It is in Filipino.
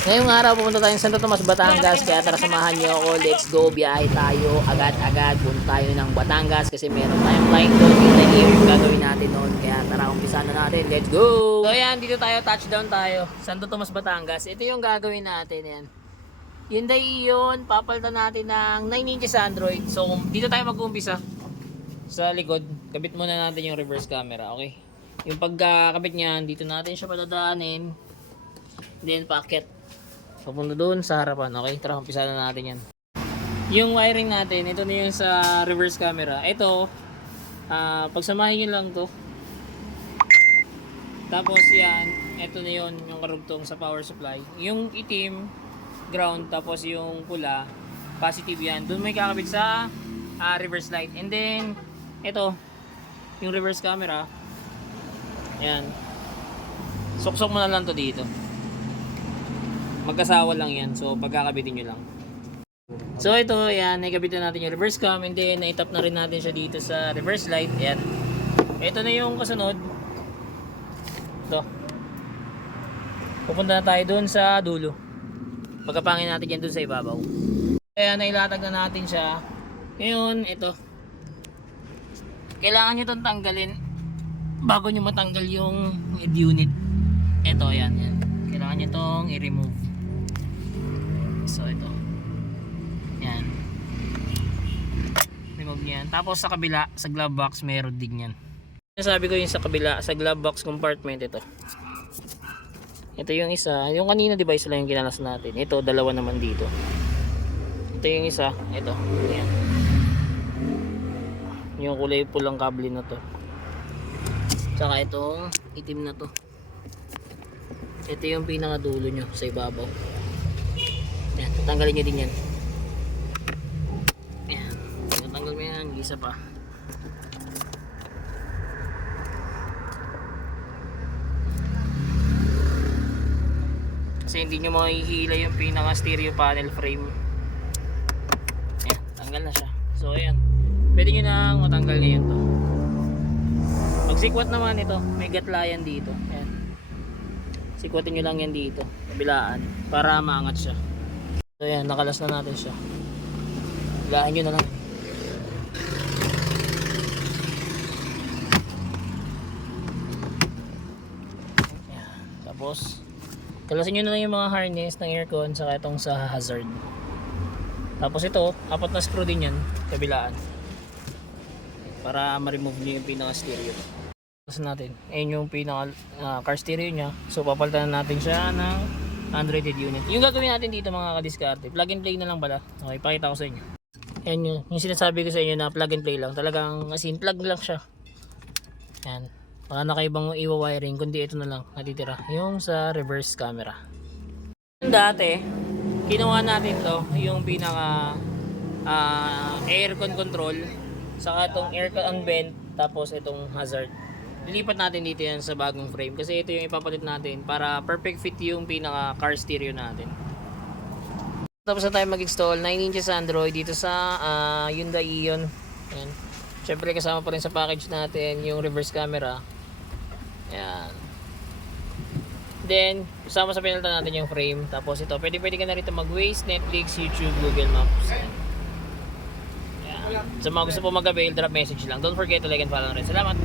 Ngayong araw pupunta tayo sa Santo Tomas, Batangas. Kaya tara samahan niyo ako. Let's go, biyahe tayo. Agad-agad punta tayo ng Batangas kasi meron tayong flying doon. Yun na yung gagawin natin noon. Kaya tara, umpisa na natin. Let's go! So ayan, dito tayo, touchdown tayo. Santo Tomas, Batangas. Ito yung gagawin natin. Yan. Hyundai Ion, papalitan natin ng 9 inches Android. So dito tayo mag-uumpisa. Sa likod, kabit muna natin yung reverse camera, okay? Yung pagkakabit niyan, dito natin siya padadaanin. Then packet. Papunta doon sa harapan. Okay, tara, umpisa na natin yan. Yung wiring natin, ito na yung sa reverse camera. Ito, pagsamahin nyo lang to. Tapos yan, ito na yun, yung karugtong sa power supply. Yung itim, ground, tapos yung pula, positive yan. Doon may kakabit sa reverse light. And then, ito, yung reverse camera. Yan. Suksok mo na lang to dito. Magkasawa lang yan. So, pagkakabitin nyo lang. So, ito, yan. Naikabitin natin yung reverse cam. And then, naitap na rin natin siya dito sa reverse light. Yan. Ito na yung kasunod. Ito. Pupunta na tayo dun sa dulo. Pagkapangin natin yan dun sa ibabaw. Kaya, nailatag na natin siya. Ngayon, ito. Kailangan nyo itong tanggalin bago nyo matanggal yung head unit. Ito, yan. Kailangan nyo itong i-remove. So ito. Yan. Remove niyan. Tapos sa kabila, sa glove box, meron din yan. Sabi ko yung sa kabila, sa glove box compartment, ito. Ito yung isa. Yung kanina device lang yung kinalas natin. Ito, dalawa naman dito. Ito yung isa. Ito. Yan. Yung kulay pulang kable na to. Tsaka itong itim na to. Ito yung pinakadulo nyo sa ibabaw. Yan, tatanggalin nyo din yan. Yan, tatanggal mo yan, isa pa. Kasi hindi nyo makihila yung pinaka stereo panel frame. Yan, tanggal na siya. So ayan, pwede nyo na matanggal ngayon to. Pag sikwat naman ito, may gatlayan dito. Yan. Sikwatin nyo lang yan dito, kabilaan, para maangat siya. So yan, nakalas na natin siya. Hilahin nyo na lang. Yan. Tapos, kalasin nyo na lang yung mga harness ng aircon saka itong sa hazard. Tapos ito, 4 na screw din yan, kabilaan. Para ma-remove nyo yung pinaka-stereo. Natin. Ayun yung pinaka car stereo nya. So papalitan na natin siya ng Android unit. Yung gagawin natin dito mga kadiskarte, plug and play na lang pala. Okay, pakita ko sa inyo. Ayun yung sinasabi ko sa inyo na plug and play lang. Talagang as in plug lang siya. Yan. Wala na kayo bang i-wiring kundi ito na lang natitira. Yung sa reverse camera. Dati, kinuha natin to, yung pinaka aircon control, saka itong aircon unvent, tapos itong hazard. Lilipat natin dito yan sa bagong frame kasi ito yung ipapalit natin para perfect fit yung pinaka car stereo natin. Tapos na tayo mag-install 9 inches Android dito sa Hyundai Ion. Ayan. Syempre kasama pa rin sa package natin yung reverse camera. Ayan. Then kasama sa pinalitan natin yung frame. Tapos ito, pwede ka na rito mag-Waze, Netflix, YouTube, Google Maps. Ayan. Sa mga gusto po mag-avail, drop message lang. Don't forget to like and follow na rin. Salamat!